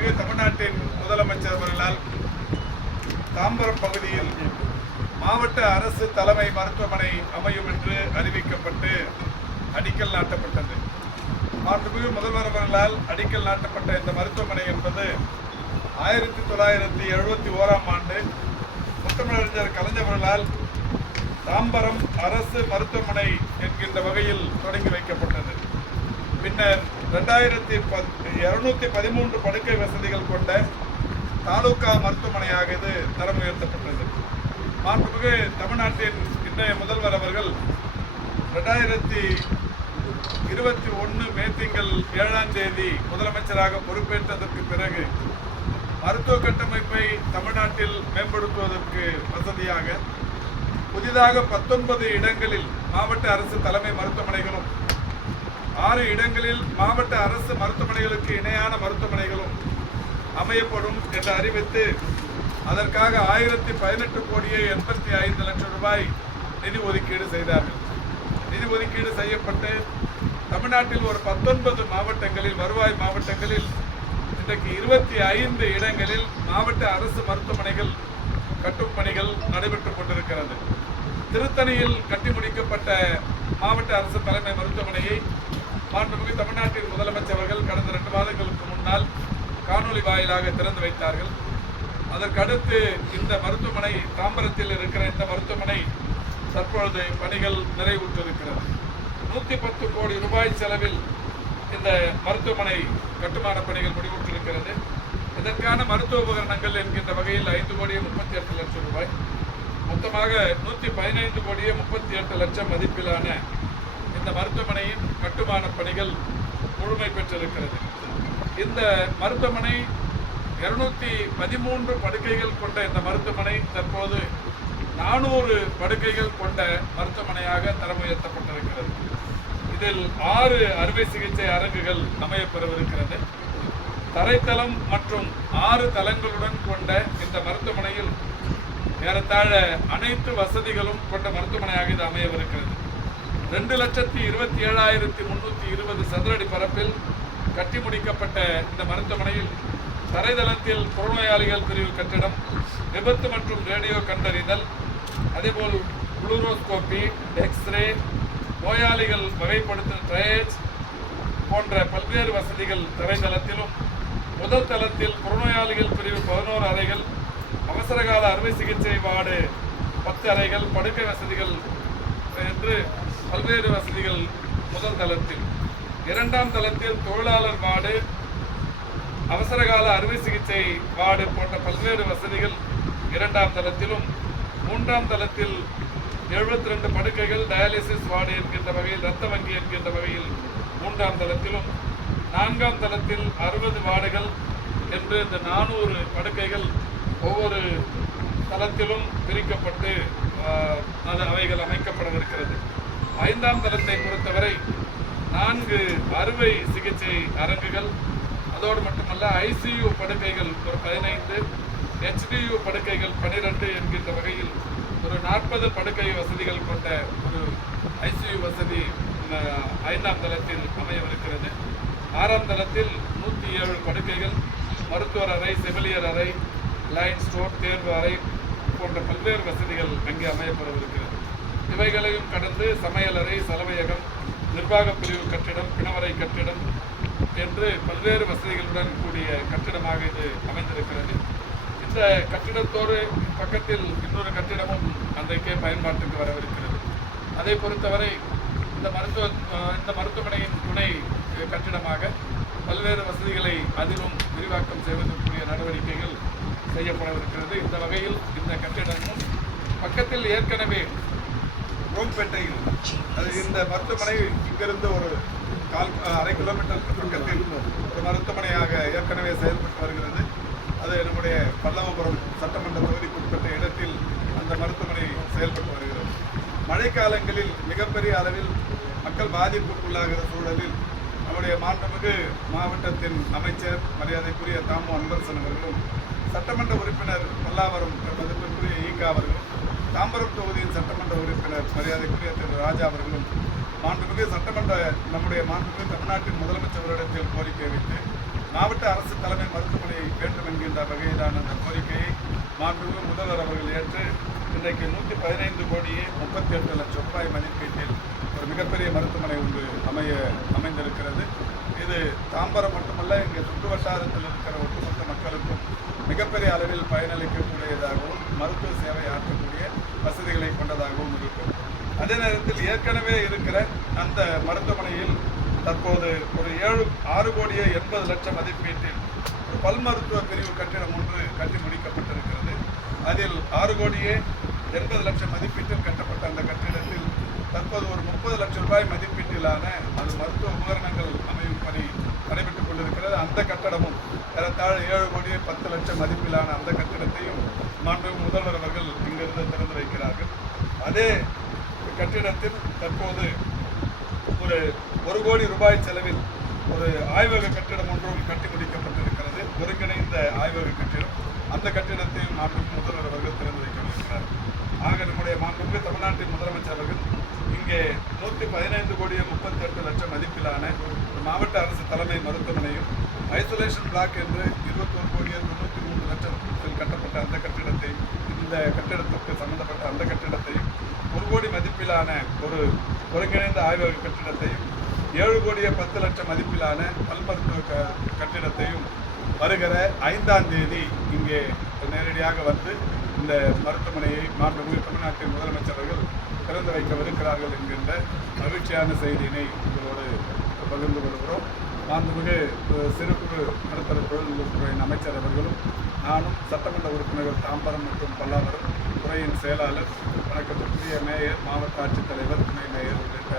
மாண்புமிகு தமிழ்நாட்டின் முதலமைச்சர் அவர்களால் தாம்பரம் பகுதியில் மாவட்ட அரசு தலைமை மருத்துவமனை அமையும் என்று அறிவிக்கப்பட்டு அடிக்கல் நாட்டப்பட்டது. மாண்புமிகு முதல்வர் அவர்களால் அடிக்கல் நாட்டப்பட்ட இந்த மருத்துவமனை என்பது 1971ஆம் ஆண்டு முத்தமிழறிஞர் கலைஞர் அவர்களால் தாம்பரம் அரசு மருத்துவமனை என்கின்ற வகையில் தொடங்கி வைக்கப்பட்டது. பின்னர் 2213 படுக்கை வசதிகள் கொண்ட தாலுகா மருத்துவமனையாக இது தரம் உயர்த்தப்பட்டது. மாண்புமிகு தமிழ்நாட்டின் இன்றைய முதல்வர் அவர்கள் 2021 மே திங்கள் 7ஆம் தேதி முதலமைச்சராக பொறுப்பேற்றதற்கு பிறகு மருத்துவ கட்டமைப்பை தமிழ்நாட்டில் மேம்படுத்துவதற்கு வசதியாக புதிதாக 19 இடங்களில் மாவட்ட அரசு தலைமை மருத்துவமனைகளும் 6 இடங்களில் மாவட்ட அரசு மருத்துவமனைகளுக்கு இணையான மருத்துவமனைகளும் அமையப்படும் என்று அறிவித்து அதற்காக 1018 கோடியே 85 லட்சம் ரூபாய் நிதி ஒதுக்கீடு செய்தார்கள். நிதி ஒதுக்கீடு செய்யப்பட்டு தமிழ்நாட்டில் ஒரு 19 மாவட்டங்களில் வருவாய் மாவட்டங்களில் இன்றைக்கு 25 இடங்களில் மாவட்ட அரசு மருத்துவமனைகள் கட்டும் பணிகள் நடைபெற்றுக் கொண்டிருக்கிறது. திருத்தணியில் கட்டி முடிக்கப்பட்ட மாவட்ட அரசு தலைமை மருத்துவமனையை மாண்புமிகு தமிழ்நாட்டின் முதலமைச்சர் அவர்கள் கடந்த 2 மாதங்களுக்கு முன்னால் காணொலி வாயிலாக திறந்து வைத்தார்கள். அதற்கடுத்து இந்த மருத்துவமனை தாம்பரத்தில் இருக்கிற இந்த மருத்துவமனை தற்பொழுது பணிகள் நிறைவுற்றிருக்கிறது. 110 கோடி ரூபாய் செலவில் இந்த மருத்துவமனை கட்டுமான பணிகள் முடிவுற்றிருக்கிறது. இதற்கான மருத்துவ உபகரணங்கள் என்கின்ற வகையில் 5 கோடியே 38 லட்சம் ரூபாய், மொத்தமாக 115 கோடியே 38 லட்சம் மதிப்பிலான இந்த மருத்துவமனையின் கட்டுமான பணிகள் முழுமை பெற்றிருக்கிறது. இந்த மருத்துவமனை 213 படுக்கைகள் கொண்ட இந்த மருத்துவமனை தற்போது 400 படுக்கைகள் கொண்ட மருத்துவமனையாக தரம் உயர்த்தப்பட்டிருக்கிறது. இதில் 6 அறுவை சிகிச்சை அரங்குகள் அமையப்பெறவிருக்கிறது. தரைத்தளம் மற்றும் 6 தளங்களுடன் கொண்ட இந்த மருத்துவமனையில் ஏறத்தாழ அனைத்து வசதிகளும் கொண்ட மருத்துவமனையாக இது அமையவிருக்கிறது. 2,27,320 சதுரடி பரப்பில் கட்டி முடிக்கப்பட்ட இந்த மருத்துவமனையில் தரைதளத்தில் புறநோயாளிகள் பிரிவு கட்டிடம், விபத்து மற்றும் ரேடியோ கண்டறிதல், அதேபோல் புளூரோஸ்கோபி, எக்ஸ்ரே, நோயாளிகள் வகைப்படுத்தும் ட்ரையேஜ் போன்ற பல்வேறு வசதிகள் தரைதளத்திலும், முதல் தளத்தில் புறநோயாளிகள் பிரிவு 11 அறைகள், அவசரகால அறுவை சிகிச்சை வார்டு 10 அறைகள், படுக்கை வசதிகள் என்று பல்வேறு வசதிகள் முதல் தளத்தில், 2ஆம் தளத்தில் தொழிலாளர் வார்டு, அவசரகால அறுவை சிகிச்சை வார்டு போன்ற பல்வேறு வசதிகள் 2ஆம் தளத்திலும், 3ஆம் தளத்தில் 72 படுக்கைகள் டயாலிசிஸ் வார்டு என்கின்ற வகையில், இரத்த வங்கி என்கின்ற வகையில் 3ஆம் தளத்திலும், 4ஆம் தளத்தில் 60 வார்டுகள் என்று இந்த 400 படுக்கைகள் ஒவ்வொரு தளத்திலும் பிரிக்கப்பட்டு அவைகள் அமைக்கப்படவிருக்கிறது. 5ஆம் தளத்தை பொறுத்தவரை 4 அறுவை சிகிச்சை அரங்குகள், அதோடு மட்டுமல்ல ICU படுக்கைகள் ஒரு 15, HDU படுக்கைகள் 12 என்கின்ற வகையில் ஒரு 40 படுக்கை வசதிகள் கொண்ட ஒரு ICU வசதி 5ஆம் தளத்தில் அமையவிருக்கிறது. 6ஆம் தளத்தில் 107 படுக்கைகள், மருத்துவர் அறை, செவிலியர் அறை, லைன் ஸ்டோர், தேர்வு அறை போன்ற பல்வேறு வசதிகள் அங்கே அமையப்படவிருக்கிறது. இவைகளையும் கடந்து சமையலறை, சலவையகம், நிர்வாக பிரிவு கட்டிடம், பிணவரை கட்டிடம் என்று பல்வேறு வசதிகளுடன் கூடிய கட்டிடமாக இது அமைந்திருக்கிறது. இந்த கட்டிடத்தோடு பக்கத்தில் இன்னொரு கட்டிடமும் அன்றைக்கே பயன்பாட்டுக்கு வரவிருக்கிறது. அதை பொறுத்தவரை இந்த மருத்துவமனையின் துணை கட்டிடமாக பல்வேறு வசதிகளை அதிலும் விரிவாக்கம் செய்வதற்குரிய நடவடிக்கைகள் செய்யப்படவிருக்கிறது. இந்த வகையில் இந்த கட்டிடமும் பக்கத்தில் ஏற்கனவே ரோம்பேட்டையில் இந்த மருத்துவமனை இங்கிருந்து ஒரு அரை கிலோமீட்டர் பக்கத்தில் ஒரு மருத்துவமனையாக ஏற்கனவே செயல்பட்டு வருகிறது. அது நம்முடைய பல்லவபுரம் சட்டமன்ற தொகுதிக்குட்பட்ட இடத்தில் அந்த மருத்துவமனை செயல்பட்டு வருகிறது. மழைக்காலங்களில் மிகப்பெரிய அளவில் மக்கள் பாதிப்புக்குள்ளாகிற சூழலில் நம்முடைய மாண்புமிகு மாவட்டத்தின் அமைச்சர் மரியாதைக்குரிய தாமு அன்பரசன் அவர்களும், சட்டமன்ற உறுப்பினர் பல்லாவரம் மதிப்பிற்குரிய ஈகா அவர்களும், தாம்பரம் தொகுதியின் சட்டமன்ற உறுப்பினர் மரியாதைக்குரிய திரு ராஜா அவர்களும் மாண்புமிகு நம்முடைய மாண்புமிகு தமிழ்நாட்டின் முதலமைச்சர் அவரிடத்தில் கோரிக்கை வைத்து மாவட்ட அரசு தலைமை மருத்துவமனை மருத்துவமனை வேண்டும் என்கின்ற வகையிலான அந்த கோரிக்கையை மாண்புமிகு முதல்வர் அவர்கள் ஏற்று இன்றைக்கு 115 கோடியே 38 லட்சம் ரூபாய் மதிப்பீட்டில் ஒரு மிகப்பெரிய மருத்துவமனை ஒன்று அமைந்திருக்கிறது. இது தாம்பரம் மட்டுமல்ல, இங்கே சுற்று வட்டாரத்தில் இருக்கிற ஒட்டுமொத்த மக்களுக்கும் மிகப்பெரிய அளவில் பயனளிக்கக்கூடியதாகவும் மருத்துவ சேவை ஆற்றக்கூடிய வசதிகளை கொண்டதாகவும் இருக்கும். அதே நேரத்தில் ஏற்கனவே இருக்கிற அந்த மருத்துவமனையில் தற்போது ஒரு 6 கோடியே 80 லட்சம் மதிப்பீட்டில் ஒரு பல் மருத்துவ பிரிவு கட்டிடம் ஒன்று கட்டி முடிக்கப்பட்டிருக்கிறது. அதில் 6 கோடியே 80 லட்சம் மதிப்பீட்டில் கட்டப்பட்ட அந்த கட்டிடத்தில் தற்போது ஒரு 30 லட்சம் ரூபாய் மதிப்பீட்டிலான அது மருத்துவ உபகரணங்கள் அமையும் பணி நடைபெற்றுக் கொண்டிருக்கிறது. அந்த கட்டடமும் ஏறத்தாழ 7 கோடியே 10 லட்சம் மதிப்பிலான அந்த கட்டிடத்தையும் மாண்புமிகு முதல்வர் அவர்கள் இங்கிருந்து திறந்து வைக்கிறார்கள். அதே கட்டிடத்தில் தற்போது ஒரு 1 கோடி ரூபாய் செலவில் ஒரு ஆய்வக கட்டிடம் ஒன்றும் கட்டி முடிக்கப்பட்டிருக்கிறது. ஒருங்கிணைந்த ஆய்வக கட்டிடம். அந்த கட்டிடத்தையும் மாண்புமிகு முதல்வர் அவர்கள் திறந்து வைக்கிறார். ஆக நம்முடைய மாண்புமிகு தமிழ்நாட்டின் முதலமைச்சர் அவர்கள் இங்கே 115 கோடியே 38 லட்சம் மதிப்பிலான மாவட்ட அரசு தலைமை மருத்துவமனையும் ஐசோலேஷன் பிளாக் என்று 21 கோடியே 93 லட்சத்தில் கட்டப்பட்ட அந்த கட்டிடத்தையும் இந்த கட்டிடத்துக்கு சம்பந்தப்பட்ட அந்த கட்டிடத்தையும் 1 கோடி மதிப்பிலான ஒரு ஒருங்கிணைந்த ஆய்வக கட்டிடத்தையும் 7 கோடியே 10 லட்சம் மதிப்பிலான பல் மருத்துவ கட்டிடத்தையும் வருகிற 5ஆம் தேதி இங்கே நேரடியாக வந்து இந்த மருத்துவமனையை மாண்புமிகு தமிழ்நாட்டின் முதலமைச்சர் அவர்கள் திறந்து வைக்கவிருக்கிறார்கள் என்கின்ற மகிழ்ச்சியான செய்தியினை உங்களோடு பகிர்ந்து கொள்கிறோம். மாண்புமிகு சிறு குறு நடுத்தர தொழில்நுட்பத்துறையின் அமைச்சர் அவர்களும் நானும் சட்டமன்ற உறுப்பினர்கள் தாம்பரம் மற்றும் பல்லாவரம் துறையின் செயலாளர், வணக்கத்திற்குரிய மேயர், மாவட்ட ஆட்சித்தலைவர், துணை மேயர் உள்ளிட்ட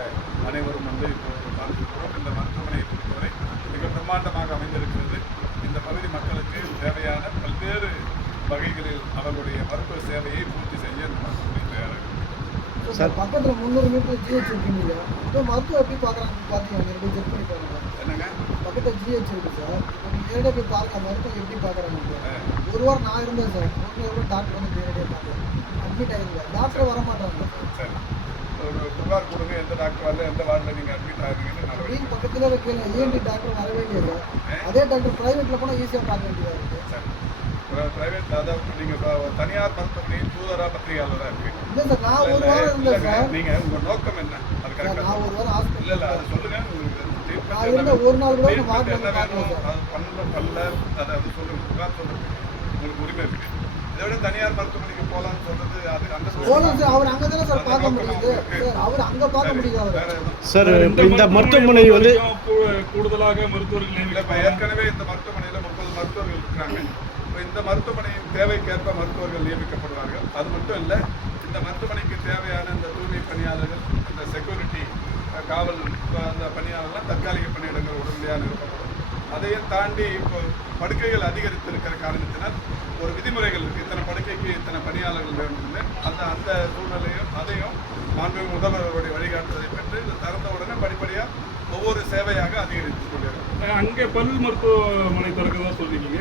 அனைவரும் வந்து இப்போது பார்த்திருக்கிறோம். இந்த மருத்துவமனையை பொறுத்தவரை மிக பிரம்மாண்டமாக அமைந்திருக்கிறது. இந்த பகுதி மக்களுக்கு தேவையான பல்வேறு வகைகளில் அவர்களுடைய மருத்துவ சேவையை பூர்த்தி செய்ய இந்த மருத்துவமனை தயாராக சார். பக்கத்தில் 300 மீட்டர் ஜிஹெச் இருக்குங்க. இப்போ மருத்துவம் எப்படி பார்க்குறாங்க பார்த்தீங்கன்னா நேரடியாக செக் பண்ணி பாருங்க. என்னங்க பக்கத்தில் ஜிஹெச் இருக்குது சார். இப்போ நீங்கள் நேரடியாக போய் பாருங்க மருத்துவம் எப்படி பார்க்குறாங்க. ஒரு வாரம் நான் இருந்தேன் சார். ஒரு டாக்டர் வந்து நேரடியாக பார்க்குறேன். அட்மிட் ஆகிருந்தேன். டாக்டர் வர மாட்டாங்க. சரி, ஒரு புகார் கொடுங்க. எந்த டாக்டர் வரல, எந்த வார்டில் நீங்கள் அட்மிட் ஆகுறீங்கன்னு நடவடிக்கை பக்கத்தில் வைக்கல. ஏஎன்டி டாக்டர் வரவே இல்லையா சார்? அதே டாக்டர் ப்ரைவேட்டில் போனால் ஈஸியாக பார்க்க வேண்டியதாக இருக்குது. சரி, பிரைவேட் அதாவது நீங்கள் தனியார் மருத்துவமனையின் தூதராக பத்திரிகையாளராக இருக்கீங்க. இல்லை சார், நான் ஒரு வாரம் இருந்தேன் சார். நீங்கள் உங்கள் நோக்கம் என்ன? அது கரெக்டாக நான் ஒரு வாரம் ஹாஸ்பிட்டல் இல்லை அதை சொல்லுங்கள். உங்களுக்கு நான் இருந்த ஒரு நாள் கூட வார்டு என்ன வேணும் அது பண்ணல அதை அது சொல்லுங்கள். புகார் சொல்லுங்கள், உங்களுக்கு உரிமை இருக்குது. இதை விட தனியார் மருத்துவமனைக்கு போகலான்னு சொல்றது அது அந்த போகலாம் சார். அவர் அங்கே தானே சார் பார்க்க முடியுது சார். அவர் அங்கே பார்க்க முடியுது. அவர் சார் இந்த மருத்துவமனை வந்து கூடுதலாக மருத்துவர்கள் ஏற்கனவே இந்த மருத்துவமனையில் 30 மருத்துவர்கள் இருக்கிறாங்க. இப்போ இந்த மருத்துவமனையின் தேவைக்கேற்ப மருத்துவர்கள் நியமிக்கப்படுவார்கள். அது மட்டும் இல்லை, இந்த மருத்துவமனைக்கு தேவையான இந்த தூய்மை பணியாளர்கள், இந்த செக்யூரிட்டி காவல் அந்த பணியாளர்கள் தற்காலிக பணியிடங்கள் உடனடியாக நிரப்பப்படும். அதையும் தாண்டி இப்போ படுக்கைகள் அதிகரித்திருக்கிற காரணத்தினால் ஒரு விதிமுறைகள் இருக்குது. இத்தனை படுக்கைக்கு இத்தனை பணியாளர்கள் வேண்டும். அந்த சூழ்நிலையும் அதையும் மாண்புமிகு முதல்வர்களுடைய வழிகாட்டுதலை பெற்று இது திறந்த உடனே படிப்படியாக ஒவ்வொரு சேவையாக அதிகரித்துக் கொண்டிருக்கும். அங்கே பல் மருத்துவமனை திறக்கதான் சொல்லிருக்கீங்க.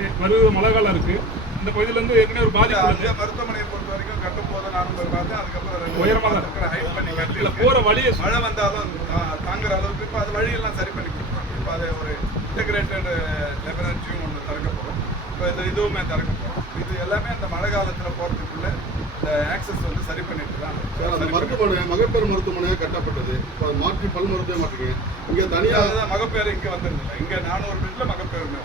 மழை காலம் இருக்கு. இந்த பகுதியிலேருந்து ஏற்கனவே ஒரு பாதிப்பு. அந்த மருத்துவமனையை பொறுத்த வரைக்கும் கட்டும் போது நானும் பார்த்தேன். அதுக்கப்புறம் உயரமாக இருக்கிற ஹைட் பண்ணி கட்டி போகிற வழியை மழை வந்தாலும் தாங்குற அளவுக்கு இப்போ அது வழியெல்லாம் சரி பண்ணி கொடுக்குறாங்க. இப்போ அதை ஒரு இன்டகிரேட்டட் லெபரட்டரியும் ஒன்று திறக்கப்படும். இப்போ இதுவுமே திறக்கப்படும். இது எல்லாமே அந்த மழை காலத்தில் போகிறதுக்குள்ள இந்த ஆக்சஸ் வந்து சரி பண்ணிட்டு தான். அந்த மருத்துவமனை மகப்பேறு மருத்துவமனையாக கட்டப்பட்டது. இப்போ மாற்றி பல் மருத்துவம் மாற்றீங்க. இங்கே தனியாக மகப்பேறு இங்கே வந்துருந்தில்லை. இங்கே 400 பெட்டில் மகப்பேறுமே